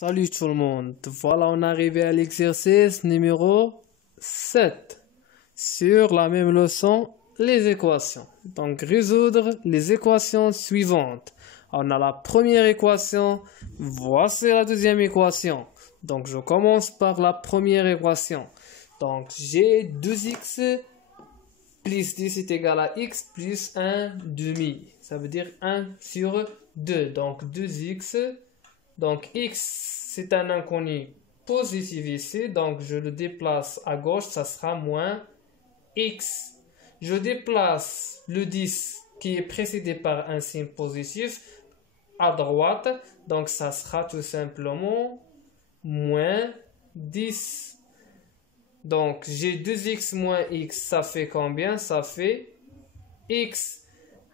Salut tout le monde, voilà on est arrivé à l'exercice numéro 7 sur la même leçon, les équations. Donc résoudre les équations suivantes. On a la première équation, voici la deuxième équation. Donc je commence par la première équation. Donc j'ai 2x plus 10 est égal à x plus 1 demi. Ça veut dire 1 sur 2. Donc 2x. Donc x, c'est un inconnu positif ici. Donc je le déplace à gauche, ça sera moins x. Je déplace le 10 qui est précédé par un signe positif à droite. Donc ça sera tout simplement moins 10. Donc j'ai 2x moins x, ça fait combien? Ça fait x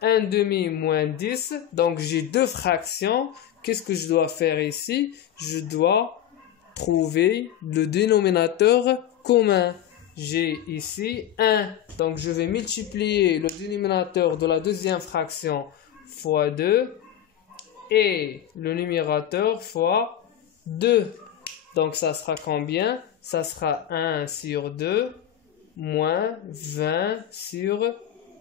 1 demi moins 10. Donc j'ai deux fractions. Qu'est-ce que je dois faire ici? Je dois trouver le dénominateur commun. J'ai ici 1. Donc je vais multiplier le dénominateur de la deuxième fraction fois 2 et le numérateur fois 2. Donc ça sera combien? Ça sera 1 sur 2 moins 20 sur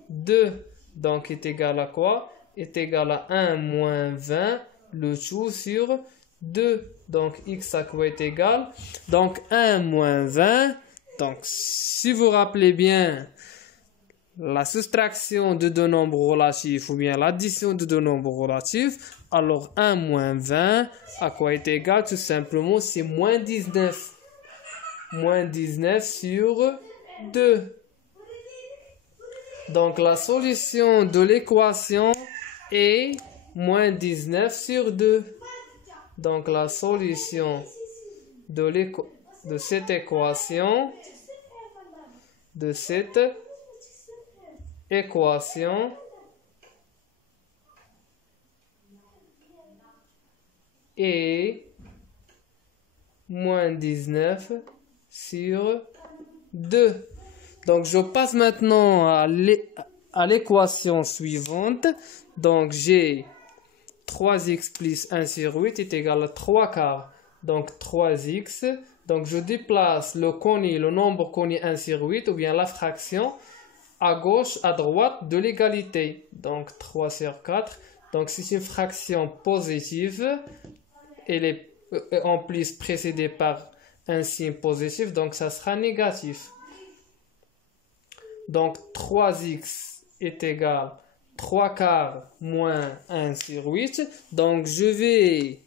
2. Donc est égal à quoi? Est égal à 1 moins 20, le tout sur 2. Donc x à quoi est égal? Donc 1 moins 20. Donc si vous rappelez bien la soustraction de deux nombres relatifs ou bien l'addition de deux nombres relatifs, alors 1 moins 20 à quoi est égal? Tout simplement c'est moins 19. Moins 19 sur 2. Donc la solution de l'équation est moins 19 sur 2. Donc la solution de cette équation est moins 19 sur 2. Donc je passe maintenant à l'équation suivante. Donc j'ai 3x plus 1 sur 8 est égal à 3 quarts. Donc 3x. Donc je déplace le nombre connu 1 sur 8 ou bien la fraction à gauche, à droite de l'égalité. Donc 3 sur 4. Donc c'est une fraction positive. Elle est en plus précédée par un signe positif, donc ça sera négatif. Donc 3x est égal à 3 quarts moins 1 sur 8. Donc je vais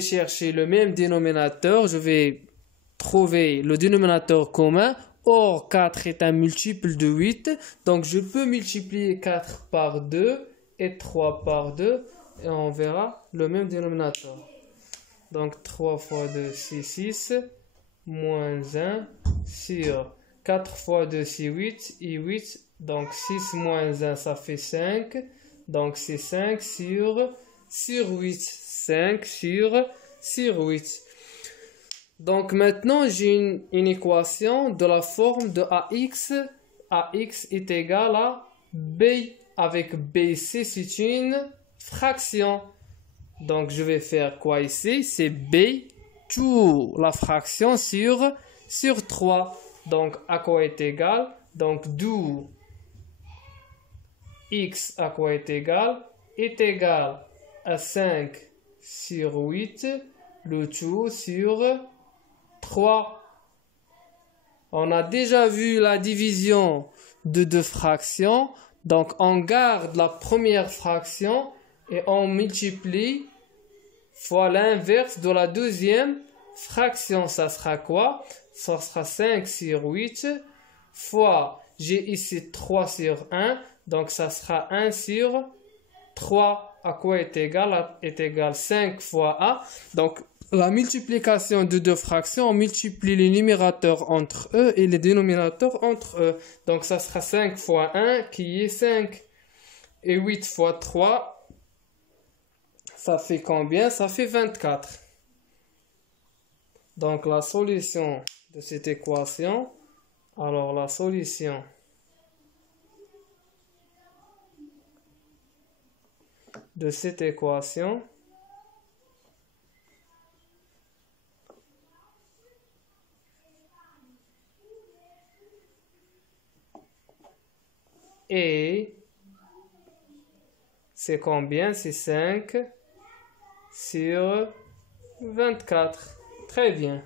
chercher le même dénominateur, je vais trouver le dénominateur commun. Or 4 est un multiple de 8, donc je peux multiplier 4 par 2 et 3 par 2 et on verra le même dénominateur. Donc 3 fois 2 c'est 6, moins 1 sur 4 fois 2 c'est 8 et 8. Donc 6 moins 1 ça fait 5. Donc c'est 5 sur 8. 5 sur 8. Donc maintenant j'ai une équation de la forme de AX. AX est égal à B. Avec BC c'est une fraction. Donc je vais faire quoi ici? C'est B, tout la fraction sur 3. Donc à quoi est égal? Donc d'où x à quoi est égal? Est égal à 5 sur 8, le tout sur 3. On a déjà vu la division de deux fractions. Donc on garde la première fraction et on multiplie fois l'inverse de la deuxième fraction. Ça sera quoi? Ça sera 5 sur 8 fois, j'ai ici 3 sur 1. Donc ça sera 1 sur 3. À quoi est égal? Est égal 5 fois A. Donc la multiplication de deux fractions, on multiplie les numérateurs entre eux et les dénominateurs entre eux. Donc ça sera 5 fois 1 qui est 5. Et 8 fois 3, ça fait combien? Ça fait 24. Donc la solution de cette équation, alors la solution de cette équation Et c'est combien? C'est 5 sur 24. Très bien.